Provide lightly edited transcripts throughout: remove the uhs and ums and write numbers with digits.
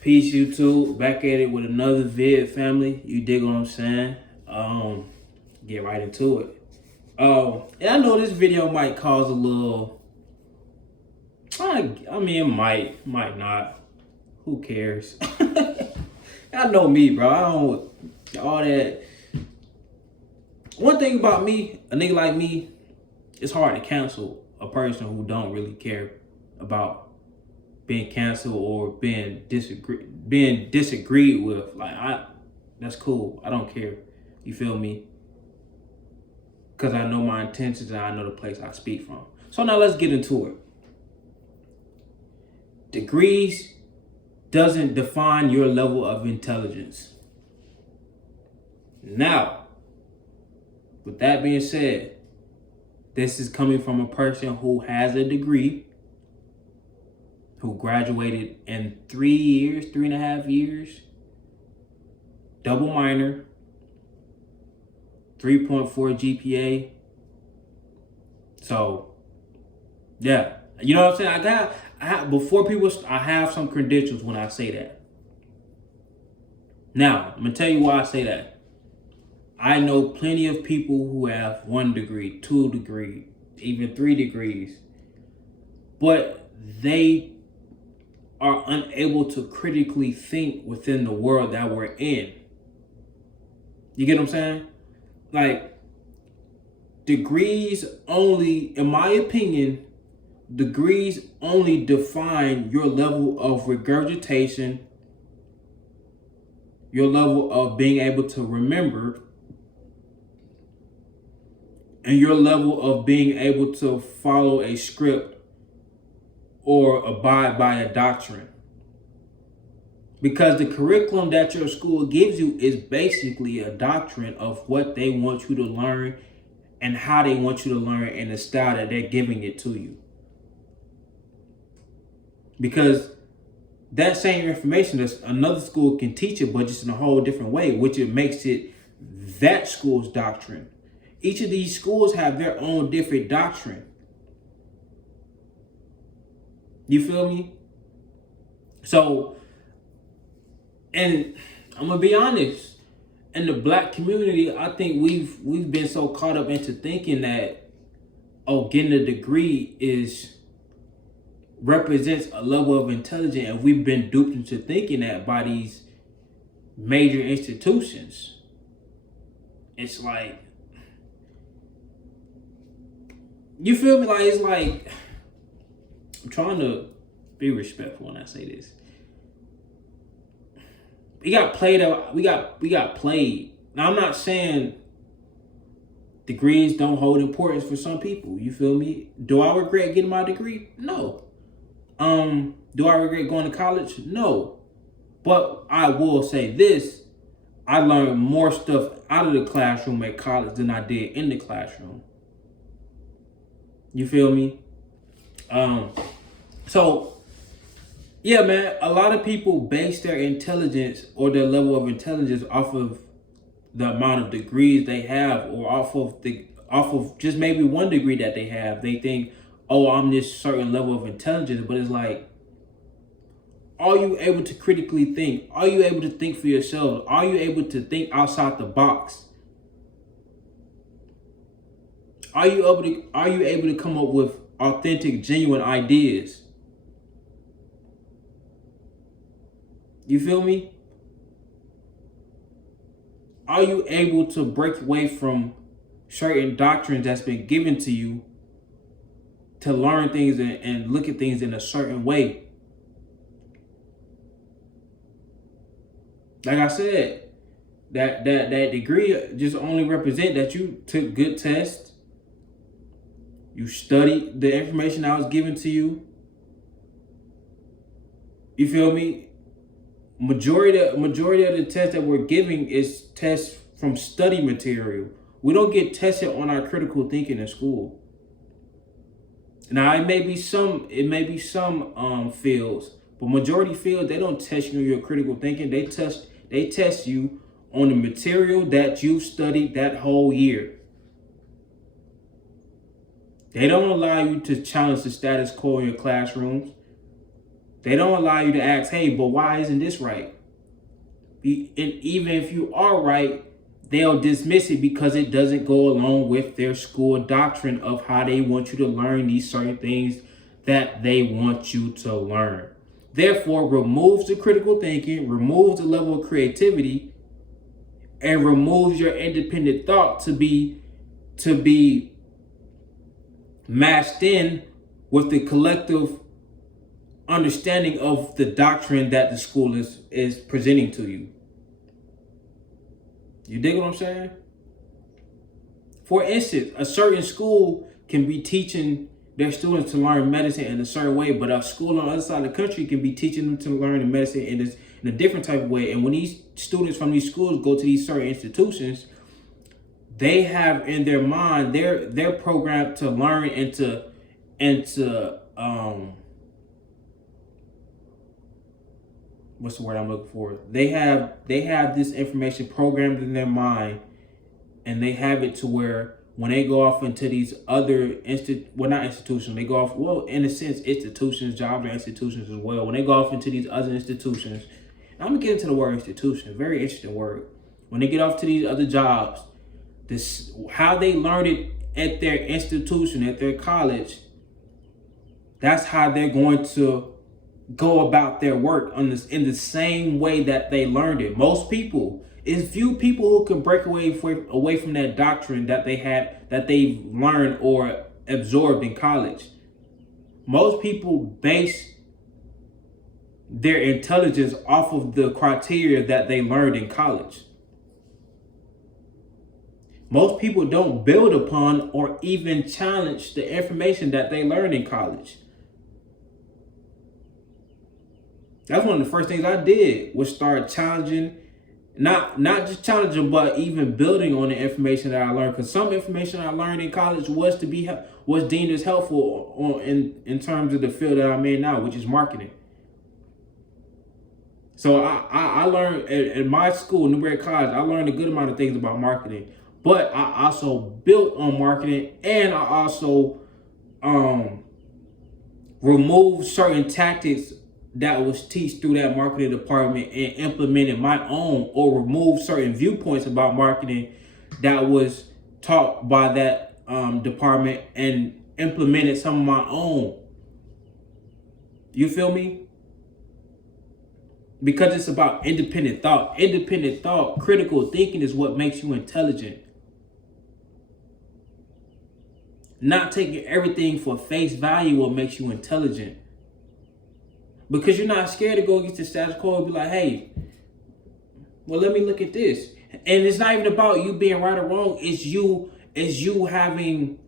Peace, YouTube. Back at it with another vid, family. You dig what I'm saying? Get right into it. And I know this video might cause a little. I mean, it might not. Who cares? I know me, bro. I don't all that. One thing about me, a nigga like me, it's hard to cancel a person who don't really care about being canceled or being disagreed with. That's cool. I don't care. You feel me? Because I know my intentions and I know the place I speak from. So now let's get into it. Degrees doesn't define your level of intelligence. Now, with that being said, this is coming from a person who has a degree, who graduated in 3.5 years, double minor, 3.4 GPA. So, yeah, you know what I'm saying? I have some credentials when I say that. Now, I'm gonna tell you why I say that. I know plenty of people who have 1 degree, 2 degrees, even 3 degrees, but they are unable to critically think within the world that we're in. You get what I'm saying? Like, degrees only, in my opinion, degrees only define your level of regurgitation, your level of being able to remember, and your level of being able to follow a script or abide by a doctrine. Because the curriculum that your school gives you is basically a doctrine of what they want you to learn and how they want you to learn in the style that they're giving it to you. Because that same information, that another school can teach it, but just in a whole different way, which it makes it that school's doctrine. Each of these schools have their own different doctrine. You feel me? So, and I'm gonna be honest, in the black community, I think we've been so caught up into thinking that, oh, getting a degree represents a level of intelligence, and we've been duped into thinking that by these major institutions. It's like, you feel me? Like, it's like, I'm trying to be respectful when I say this. We got played out. We got played. Now, I'm not saying degrees don't hold importance for some people. You feel me? Do I regret getting my degree? No. Do I regret going to college? No. But I will say this: I learned more stuff out of the classroom at college than I did in the classroom. You feel me? So, yeah, man, a lot of people base their intelligence or their level of intelligence off of the amount of degrees they have, or off of just maybe 1 degree that they have. They think, oh, I'm this certain level of intelligence, but it's like, are you able to critically think? Are you able to think for yourself? Are you able to think outside the box? Are you able to come up with authentic, genuine ideas? You feel me? Are you able to break away from certain doctrines that's been given to you to learn things and look at things in a certain way? Like I said, that degree just only represent that you took good tests, you studied the information that was given to you. You feel me? Majority of the tests that we're giving is tests from study material. We don't get tested on our critical thinking in school. Now, it may be some fields, but majority fields, they don't test you on your critical thinking. They test you on the material that you studied that whole year. They don't allow you to challenge the status quo in your classrooms. They don't allow you to ask, hey, but why isn't this right? And even if you are right, they'll dismiss it because it doesn't go along with their school doctrine of how they want you to learn these certain things that they want you to learn. Therefore, removes the critical thinking, removes the level of creativity, and removes your independent thought to be matched in with the collective understanding of the doctrine that the school is presenting to you. You dig what I'm saying? For instance, a certain school can be teaching their students to learn medicine in a certain way, but a school on the other side of the country can be teaching them to learn medicine in a different type of way. And when these students from these schools go to these certain institutions, they have in their mind, they're programmed to learn and to what's the word I'm looking for? They have this information programmed in their mind, and they have it to where when they go off into these other not institutions, they go off, well, in a sense, institutions, jobs are institutions as well. When they go off into these other institutions, I'm gonna get into the word institution, very interesting word. When they get off to these other jobs, this how they learned it at their institution, at their college, that's how they're going to go about their work in the same way that they learned it. Most people, it's few people who can break away from that doctrine that they've learned or absorbed in college. Most people base their intelligence off of the criteria that they learned in college. Most people don't build upon or even challenge the information that they learned in college. That's one of the first things I did, was start challenging, not just challenging, but even building on the information that I learned. Because some information I learned in college was deemed as helpful in terms of the field that I'm in now, which is marketing. So I learned at my school, Newberry College, I learned a good amount of things about marketing. But I also built on marketing, and I also removed certain tactics that was taught through that marketing department and implemented my own, or removed certain viewpoints about marketing that was taught by that department and implemented some of my own. You feel me? Because it's about independent thought. Independent thought, critical thinking is what makes you intelligent. Not taking everything for face value what makes you intelligent. Because you're not scared to go against the status quo and be like, hey, well, let me look at this. And it's not even about you being right or wrong. It's you having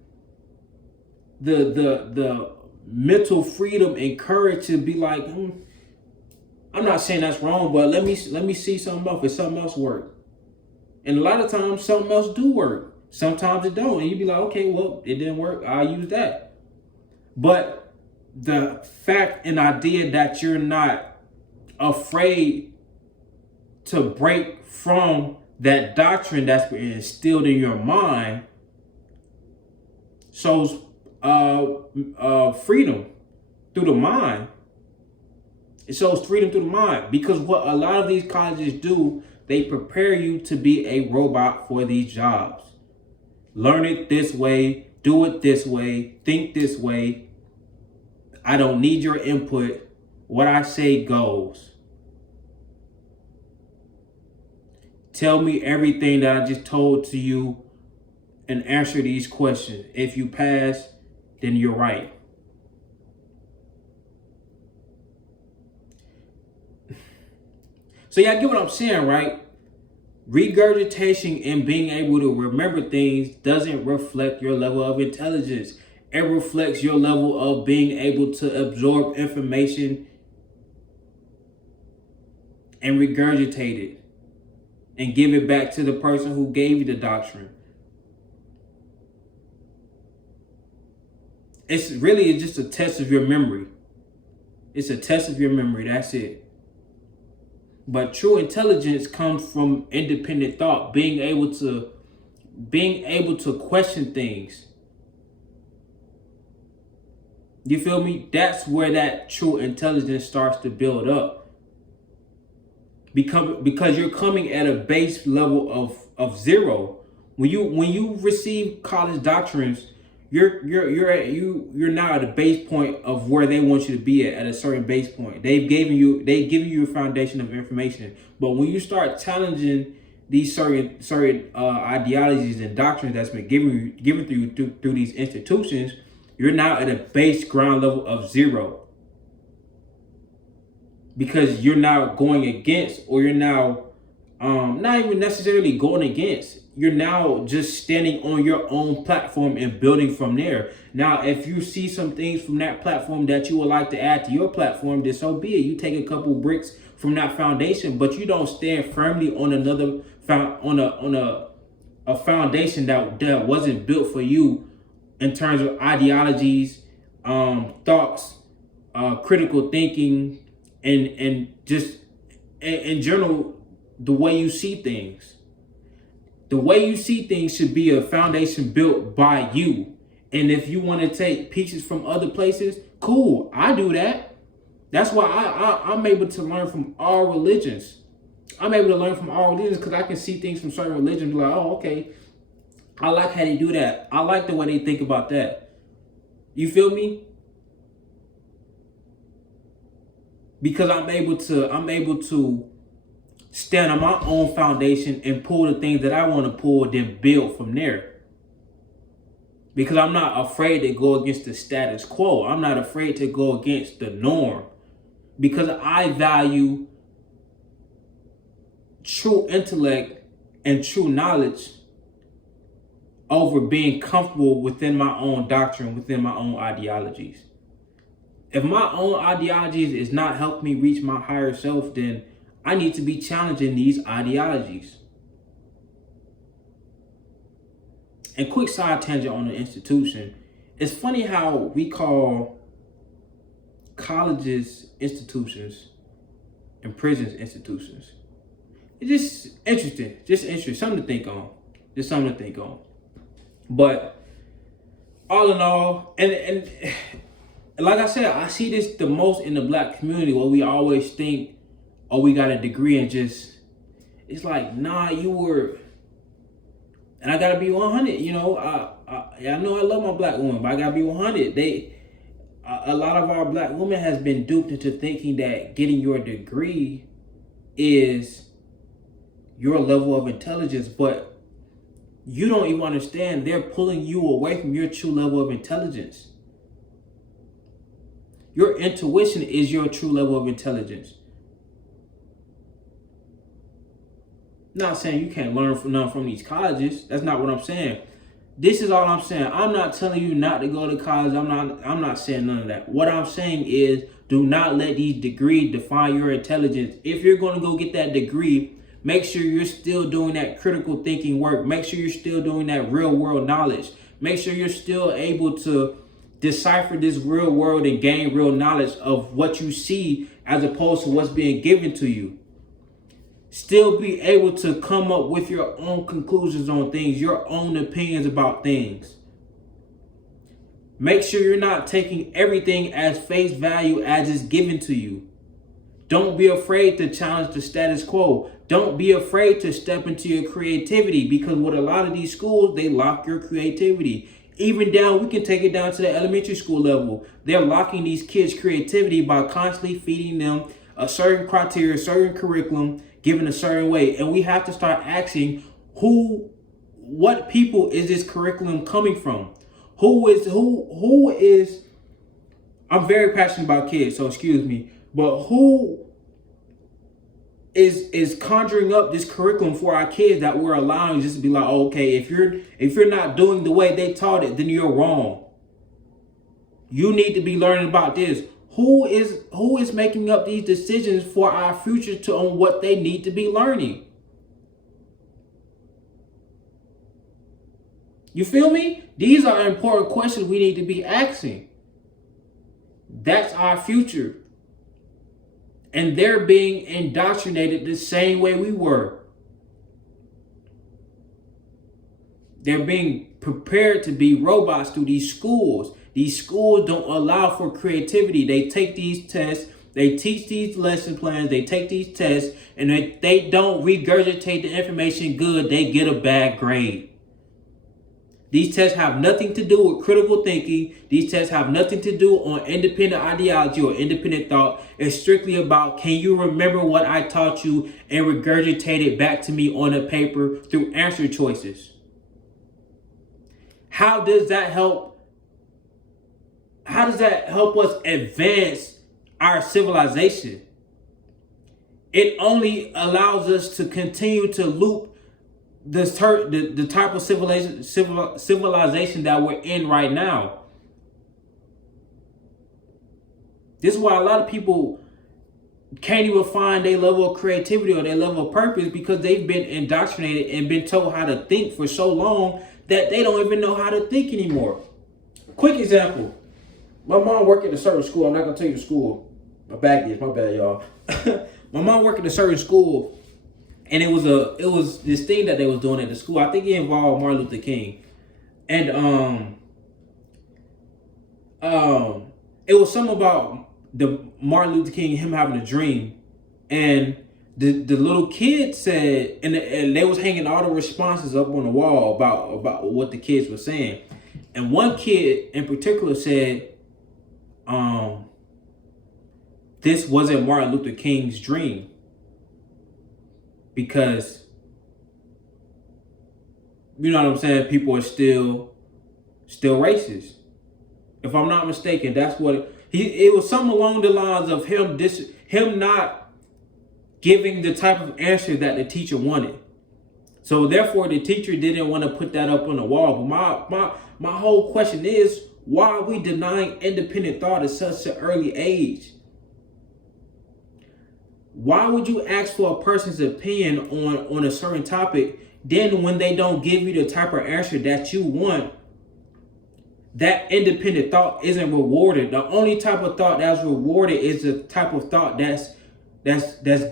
the mental freedom and courage to be like, I'm not saying that's wrong, but let me see something else. If something else work. And a lot of times something else do work. Sometimes it don't. And you be like, okay, well, it didn't work. I'll use that. But the fact and idea that you're not afraid to break from that doctrine that's been instilled in your mind shows freedom through the mind. It shows freedom through the mind, because what a lot of these colleges do, they prepare you to be a robot for these jobs. Learn it this way, do it this way, think this way. I don't need your input. What I say goes. Tell me everything that I just told to you and answer these questions. If you pass, then you're right. So y'all get what I'm saying, right? Regurgitation and being able to remember things doesn't reflect your level of intelligence. It reflects your level of being able to absorb information and regurgitate it and give it back to the person who gave you the doctrine. It's really just a test of your memory. It's a test of your memory. That's it. But true intelligence comes from independent thought, being able to question things. You feel me? That's where that true intelligence starts to build up. Because you're coming at a base level of zero. When you receive college doctrines, you're now at a base point of where they want you to be at a certain base point. They given you a foundation of information. But when you start challenging these certain ideologies and doctrines that's been given through these institutions, you're now at a base ground level of zero. Because you're now going against, or you're now not even necessarily going against, you're now just standing on your own platform and building from there. Now, if you see some things from that platform that you would like to add to your platform, then so be it. You take a couple bricks from that foundation, but you don't stand firmly on another a foundation that wasn't built for you in terms of ideologies, thoughts, critical thinking, and just in general, the way you see things. The way you see things should be a foundation built by you. And if you want to take pieces from other places, cool, I do that. That's why I'm able to learn from all religions. I'm able to learn from all religions because I can see things from certain religions and be like, oh, okay, I like how they do that. I like the way they think about that. You feel me? Because I'm able to stand on my own foundation and pull the things that I want to pull, then build from there. Because I'm not afraid to go against the status quo. I'm not afraid to go against the norm. Because I value true intellect and true knowledge over being comfortable within my own doctrine, within my own ideologies. If my own ideologies is not helping me reach my higher self, then I need to be challenging these ideologies. And quick side tangent on the institution. It's funny how we call colleges institutions and prisons institutions. It's just interesting. Something to think on. But all in all, and like I said, I see this the most in the black community, where we always think, oh, we got a degree, and just, it's like, nah, you were, and I gotta be 100. You know, I know I love my black woman, but I gotta be 100. A lot of our black women has been duped into thinking that getting your degree is your level of intelligence, but you don't even understand. They're pulling you away from your true level of intelligence. Your intuition is your true level of intelligence. Not saying you can't learn from these colleges. That's not what I'm saying. This is all I'm saying. I'm not telling you not to go to college. I'm not saying none of that. What I'm saying is, do not let these degrees define your intelligence. If you're going to go get that degree, make sure you're still doing that critical thinking work. Make sure you're still doing that real world knowledge. Make sure you're still able to decipher this real world and gain real knowledge of what you see as opposed to what's being given to you. Still be able to come up with your own conclusions on things, your own opinions about things. Make sure you're not taking everything as face value as it's given to you. Don't be afraid to challenge the status quo. Don't be afraid to step into your creativity, because with a lot of these schools, they lock your creativity. Even down, we can take it down to the elementary school level. They're locking these kids' creativity by constantly feeding them a certain criteria, a certain curriculum, given a certain way. And we have to start asking, what people is this curriculum coming from? Who is, I'm very passionate about kids, so excuse me, but who is conjuring up this curriculum for our kids that we're allowing just to be like, oh, okay, if you're not doing the way they taught it, then you're wrong. You need to be learning about this. Who is making up these decisions for our future on what they need to be learning? You feel me? These are important questions we need to be asking. That's our future. And they're being indoctrinated the same way we were. They're being prepared to be robots through these schools. These schools don't allow for creativity. They take these tests, they teach these lesson plans, they take these tests, and if they don't regurgitate the information good, they get a bad grade. These tests have nothing to do with critical thinking. These tests have nothing to do on independent ideology or independent thought. It's strictly about, can you remember what I taught you and regurgitate it back to me on a paper through answer choices? How does that help? How does that help us advance our civilization? It only allows us to continue to loop the type of civilization that we're in right now. This is why a lot of people can't even find their level of creativity or their level of purpose, because they've been indoctrinated and been told how to think for so long that they don't even know how to think anymore. Quick example. My mom worked at a certain school. I'm not going to tell you the school. My bad, y'all. My mom worked at a certain school. And it was this thing that they was doing at the school. I think it involved Martin Luther King. And it was something about the Martin Luther King, him having a dream. And the little kid said, and they was hanging all the responses up on the wall about what the kids were saying. And one kid in particular said, this wasn't Martin Luther King's dream. Because, you know what I'm saying, people are still racist. If I'm not mistaken, that's what it was, something along the lines of him not giving the type of answer that the teacher wanted. So therefore the teacher didn't want to put that up on the wall. But my whole question is, why are we denying independent thought at such an early age? Why would you ask for a person's opinion on a certain topic, then when they don't give you the type of answer that you want, that independent thought isn't rewarded? The only type of thought that's rewarded is the type of thought that's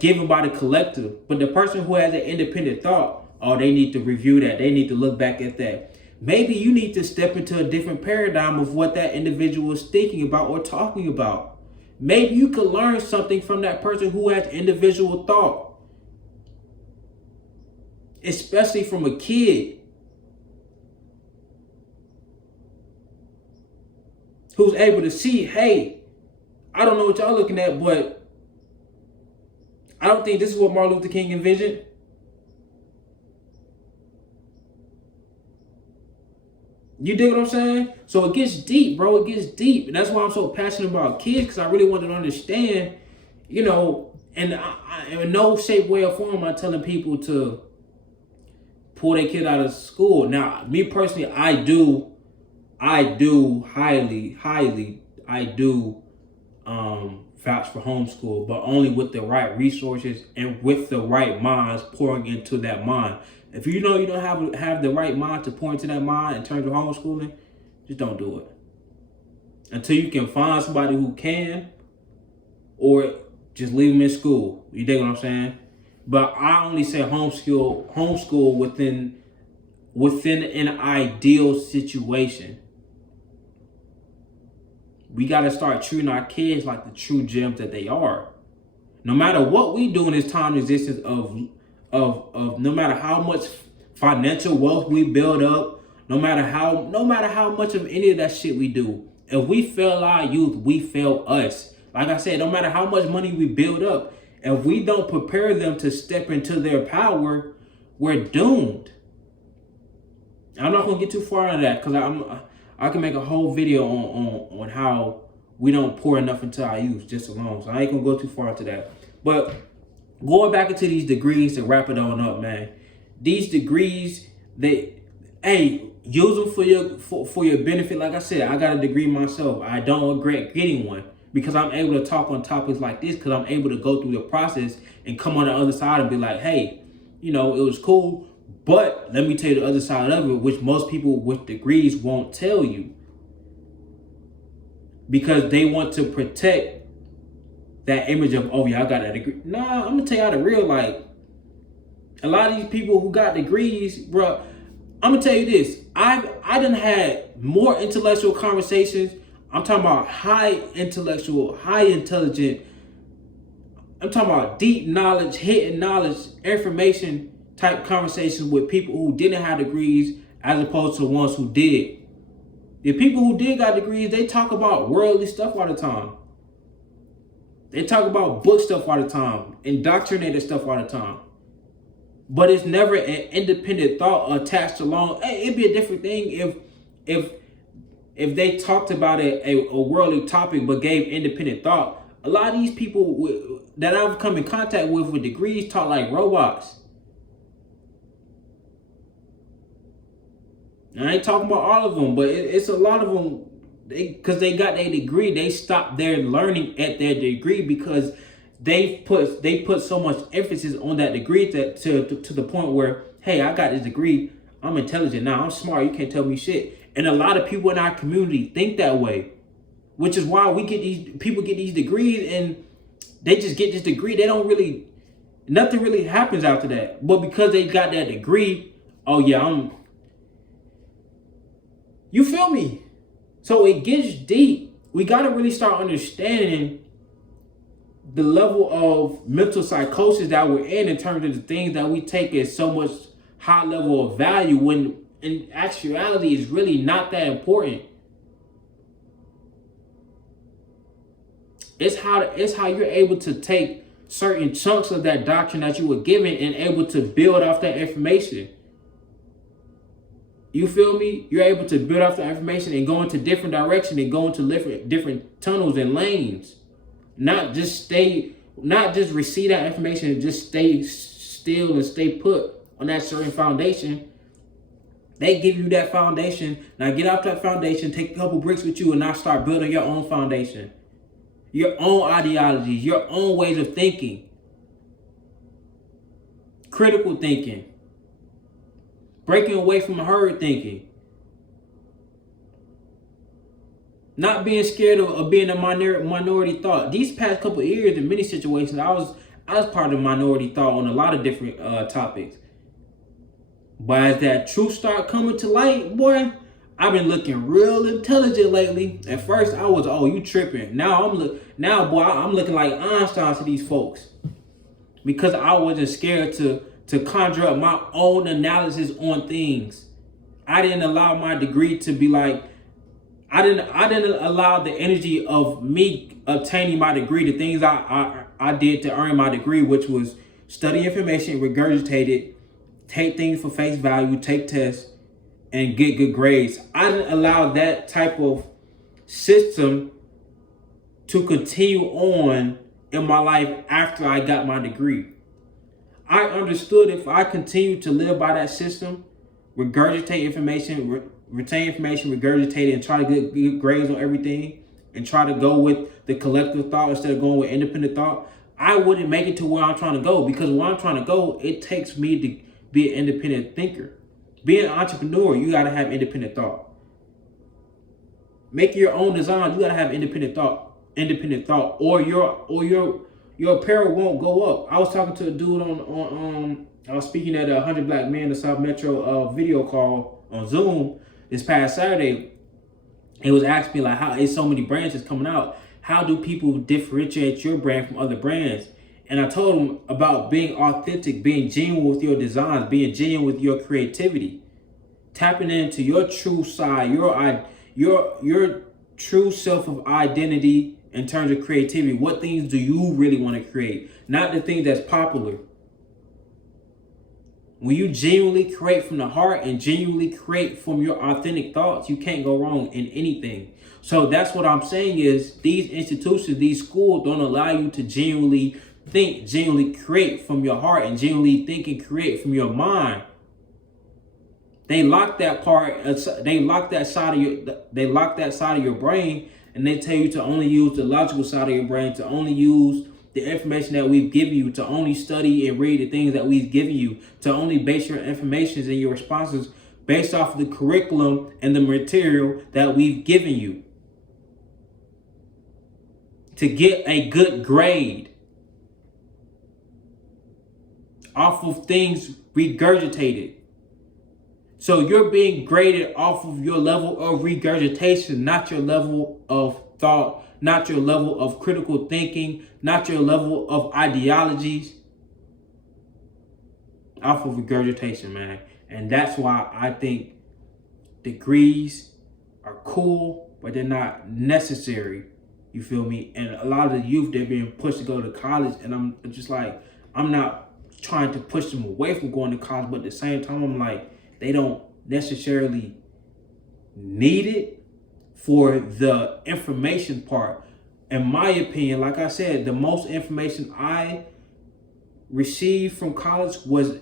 given by the collective. But the person who has an independent thought, oh, they need to review that. They need to look back at that. Maybe you need to step into a different paradigm of what that individual is thinking about or talking about. Maybe you could learn something from that person who has individual thought, especially from a kid who's able to see, hey, I don't know what y'all looking at, but I don't think this is what Martin Luther King envisioned. You dig what I'm saying? So it gets deep, bro. It gets deep. And that's why I'm so passionate about kids, because I really want them to understand, you know, and I, in no shape, way, or form am I telling people to pull their kid out of school. Now, me personally, I do highly vouch for homeschool, but only with the right resources and with the right minds pouring into that mind. If you know you don't have the right mind to pour into that mind in terms of homeschooling, just don't do it. Until you can find somebody who can, or just leave them in school. You dig what I'm saying? But I only say homeschool within an ideal situation. We got to start treating our kids like the true gems that they are. No matter what we do in this time of existence of no matter how much financial wealth we build up, no matter how much of any of that shit we do, if we fail our youth, we fail us. Like I said, no matter how much money we build up, if we don't prepare them to step into their power, we're doomed. I'm not gonna get too far into that, because I can make a whole video on how we don't pour enough into our youth just alone. So I ain't gonna go too far into that. But going back into these degrees to wrap it on up, man. These degrees, use them for your benefit. Like I said, I got a degree myself. I don't regret getting one, because I'm able to talk on topics like this, because I'm able to go through the process and come on the other side and be like, hey, you know, it was cool, but let me tell you the other side of it, which most people with degrees won't tell you, because they want to protect that image of, oh yeah, I got a degree. Nah, I'm gonna tell you how the real, like, a lot of these people who got degrees, bro, I'm gonna tell you this. I done had more intellectual conversations. I'm talking about high intellectual, high intelligent. I'm talking about deep knowledge, hidden knowledge, information type conversations with people who didn't have degrees as opposed to ones who did. The people who did got degrees, they talk about worldly stuff all the time. They talk about book stuff all the time, indoctrinated stuff all the time. But it's never an independent thought attached along. It'd be a different thing if if they talked about a worldly topic but gave independent thought. A lot of these people that I've come in contact with degrees talk like robots. I ain't talking about all of them, but it's a lot of them. Because they got their degree, they stopped their learning at their degree because they put so much emphasis on that degree that to the point where, hey, I got this degree, I'm intelligent now, I'm smart, you can't tell me shit. And a lot of people in our community think that way, which is why we get these people get these degrees and they just get this degree. They don't really, nothing really happens after that. But because they got that degree, oh yeah, you feel me? So it gets deep. We got to really start understanding the level of mental psychosis that we're in terms of the things that we take as so much high level of value when in actuality is really not that important. It's how you're able to take certain chunks of that doctrine that you were given and able to build off that information. You feel me? You're able to build off the information and go into different directions and go into different tunnels and lanes. Not just receive that information and just stay still and stay put on that certain foundation. They give you that foundation. Now get off that foundation, take a couple bricks with you, and now start building your own foundation. Your own ideologies, your own ways of thinking. Critical thinking. Breaking away from herd thinking. Not being scared of being a minority thought. These past couple of years, in many situations, I was part of minority thought on a lot of different topics. But as that truth start coming to light, boy, I've been looking real intelligent lately. At first, I was, oh, you tripping. Now I'm looking like Einstein to these folks because I wasn't scared to conjure up my own analysis on things. I didn't allow my degree to be like, I didn't allow the energy of me obtaining my degree, the things I did to earn my degree, which was study information, regurgitate it, take things for face value, take tests, and get good grades. I didn't allow that type of system to continue on in my life after I got my degree. I understood if I continued to live by that system, regurgitate information, retain information, regurgitate it, and try to get good grades on everything, and try to go with the collective thought instead of going with independent thought, I wouldn't make it to where I'm trying to go. Because where I'm trying to go, it takes me to be an independent thinker. Being an entrepreneur, you got to have independent thought. Making your own design, you got to have independent thought, or your apparel won't go up. I was talking to a dude I was speaking at 100 Black Men, the South Metro video call on Zoom this past Saturday. He was asking me like, how is so many brands coming out? How do people differentiate your brand from other brands? And I told him about being authentic, being genuine with your designs, being genuine with your creativity, tapping into your true side, your true self of identity in terms of creativity. What things do you really want to create? Not the things that's popular. When you genuinely create from the heart and genuinely create from your authentic thoughts, you can't go wrong in anything. So that's what I'm saying is these institutions, these schools don't allow you to genuinely think, genuinely create from your heart, and genuinely think and create from your mind. They lock that part. They lock that side of your brain, and they tell you to only use the logical side of your brain, to only use the information that we've given you, to only study and read the things that we've given you, to only base your informations and your responses based off of the curriculum and the material that we've given you. To get a good grade off of things regurgitated. So you're being graded off of your level of regurgitation, not your level of thought, not your level of critical thinking, not your level of ideologies. Off of regurgitation, man. And that's why I think degrees are cool, but they're not necessary. You feel me? And a lot of the youth, they're being pushed to go to college, and I'm just like, I'm not trying to push them away from going to college, but at the same time, I'm like, they don't necessarily need it for the information part. In my opinion, like I said, the most information I received from college was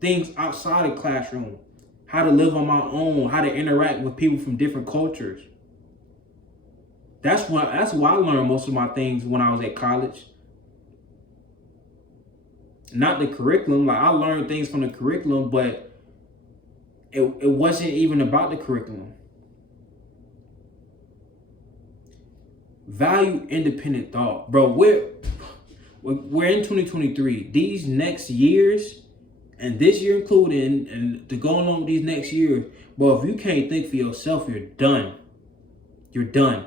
things outside the classroom. How to live on my own, how to interact with people from different cultures. That's why I learned most of my things when I was at college. Not the curriculum. Like, I learned things from the curriculum, but it wasn't even about the curriculum. Value independent thought. Bro, we're in 2023. These next years, and this year included, and to go along with these next years, bro, if you can't think for yourself, you're done. You're done.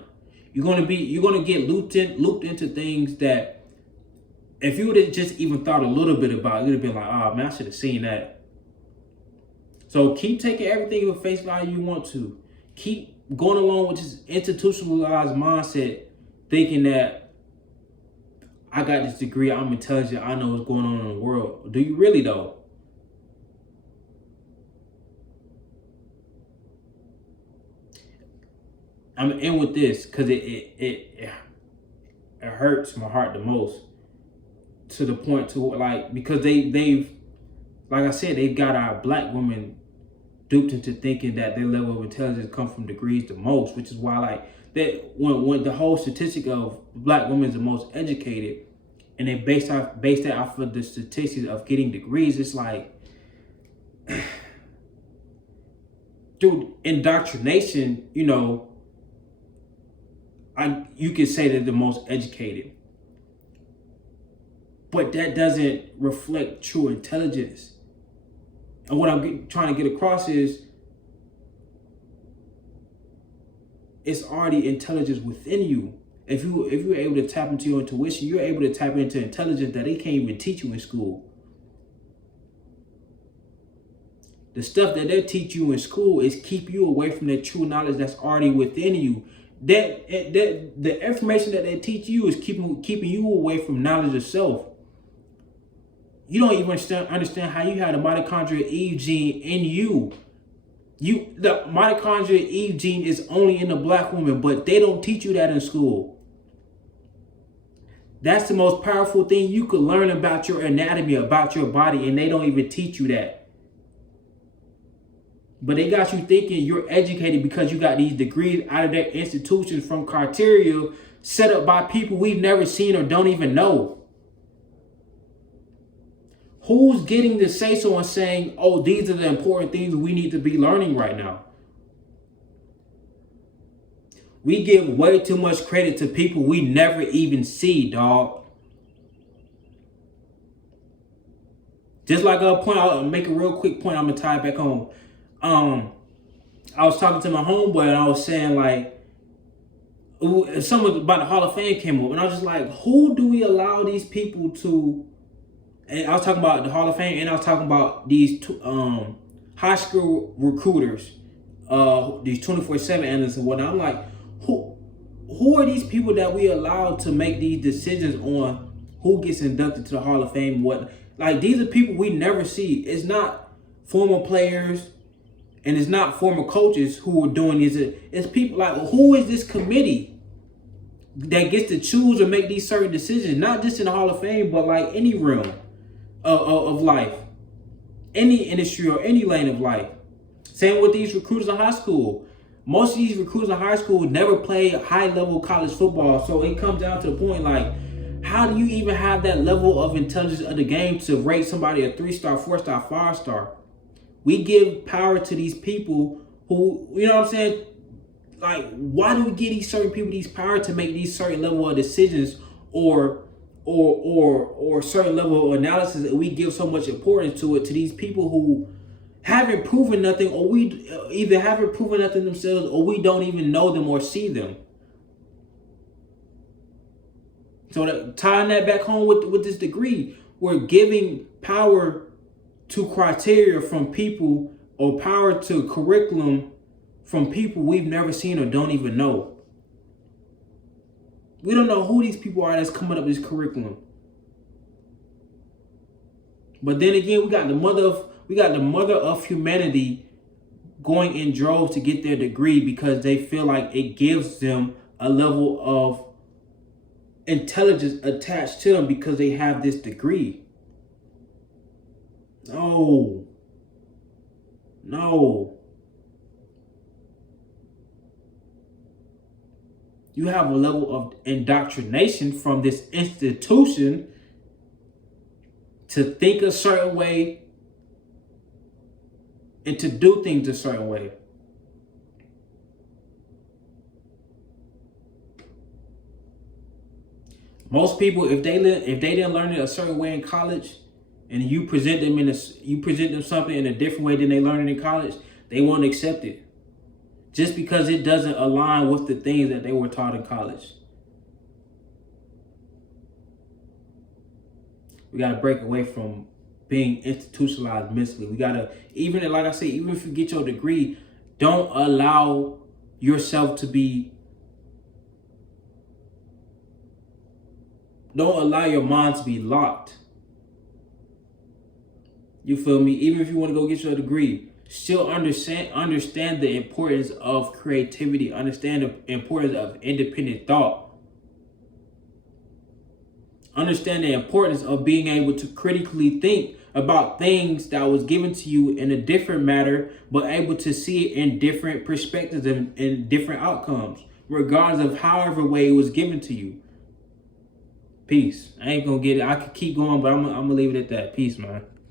You're gonna get looped into things that if you would have just even thought a little bit about, you'd have been like, oh man, I should have seen that. So keep taking everything with face value you want to. Keep going along with this institutionalized mindset, thinking that I got this degree, I'm intelligent, I know what's going on in the world. Do you really though? I'm in with this because it hurts my heart the most, to the point to like, because they've like I said, they've got our black women duped into thinking that their level of intelligence comes from degrees the most, which is why like that when the whole statistic of black women is the most educated, and they base that off of the statistics of getting degrees, it's like, dude, indoctrination, you know, you could say they're the most educated, but that doesn't reflect true intelligence. And what I'm trying to get across is, it's already intelligence within you. If you're able to tap into your intuition, you're able to tap into intelligence that they can't even teach you in school. The stuff that they teach you in school is keep you away from the true knowledge that's already within you. That the information that they teach you is keeping you away from knowledge of self. You don't even understand how you have the mitochondrial Eve gene in you. The mitochondrial Eve gene is only in the black woman, but they don't teach you that in school. That's the most powerful thing you could learn about your anatomy, about your body, and they don't even teach you that. But they got you thinking you're educated because you got these degrees out of their institutions from criteria set up by people we've never seen or don't even know. Who's getting the say so and saying, oh, these are the important things we need to be learning right now? We give way too much credit to people we never even see, dog. Just like a point, I'll make a real quick point, I'm gonna tie it back home. I was talking to my homeboy and I was saying like, something about the Hall of Fame came up, and I was just like, who do we allow these people to? And I was talking about the Hall of Fame, and I was talking about these high school recruiters, these 24/7 analysts and whatnot. I'm like, who are these people that we allow to make these decisions on who gets inducted to the Hall of Fame? What, like, these are people we never see. It's not former players, and it's not former coaches who are doing these. It's people like, who is this committee that gets to choose or make these certain decisions? Not just in the Hall of Fame, but like any realm of life, any industry or any lane of life. Same with these recruiters in high school. Most of these recruiters in high school never played high-level college football, so it comes down to the point like, how do you even have that level of intelligence of the game to rate somebody a 3-star, 4-star, 5-star? We give power to these people who, you know what I'm saying? Like, why do we give these certain people these power to make these certain level of decisions or certain level of analysis, and we give so much importance to it, to these people who haven't proven nothing, or we either haven't proven nothing themselves, or we don't even know them or see them. So tying that back home with this degree, we're giving power to criteria from people, or power to curriculum from people we've never seen or don't even know. We don't know who these people are that's coming up with this curriculum. But then again, we got the mother of humanity going in droves to get their degree because they feel like it gives them a level of intelligence attached to them because they have this degree. No. You have a level of indoctrination from this institution to think a certain way and to do things a certain way. Most people, if they didn't learn it a certain way in college, and you present them something in a different way than they learned it in college, they won't accept it, just because it doesn't align with the things that they were taught in college. We gotta break away from being institutionalized mentally. We gotta, even like I say, even if you get your degree, don't allow yourself to be. Don't allow your mind to be locked. You feel me? Even if you want to go get your degree, still understand the importance of creativity, understand the importance of independent thought. Understand the importance of being able to critically think about things that was given to you in a different matter, but able to see it in different perspectives and different outcomes, regardless of however way it was given to you. Peace. I ain't gonna get it. I could keep going, but I'm gonna leave it at that. Peace, man.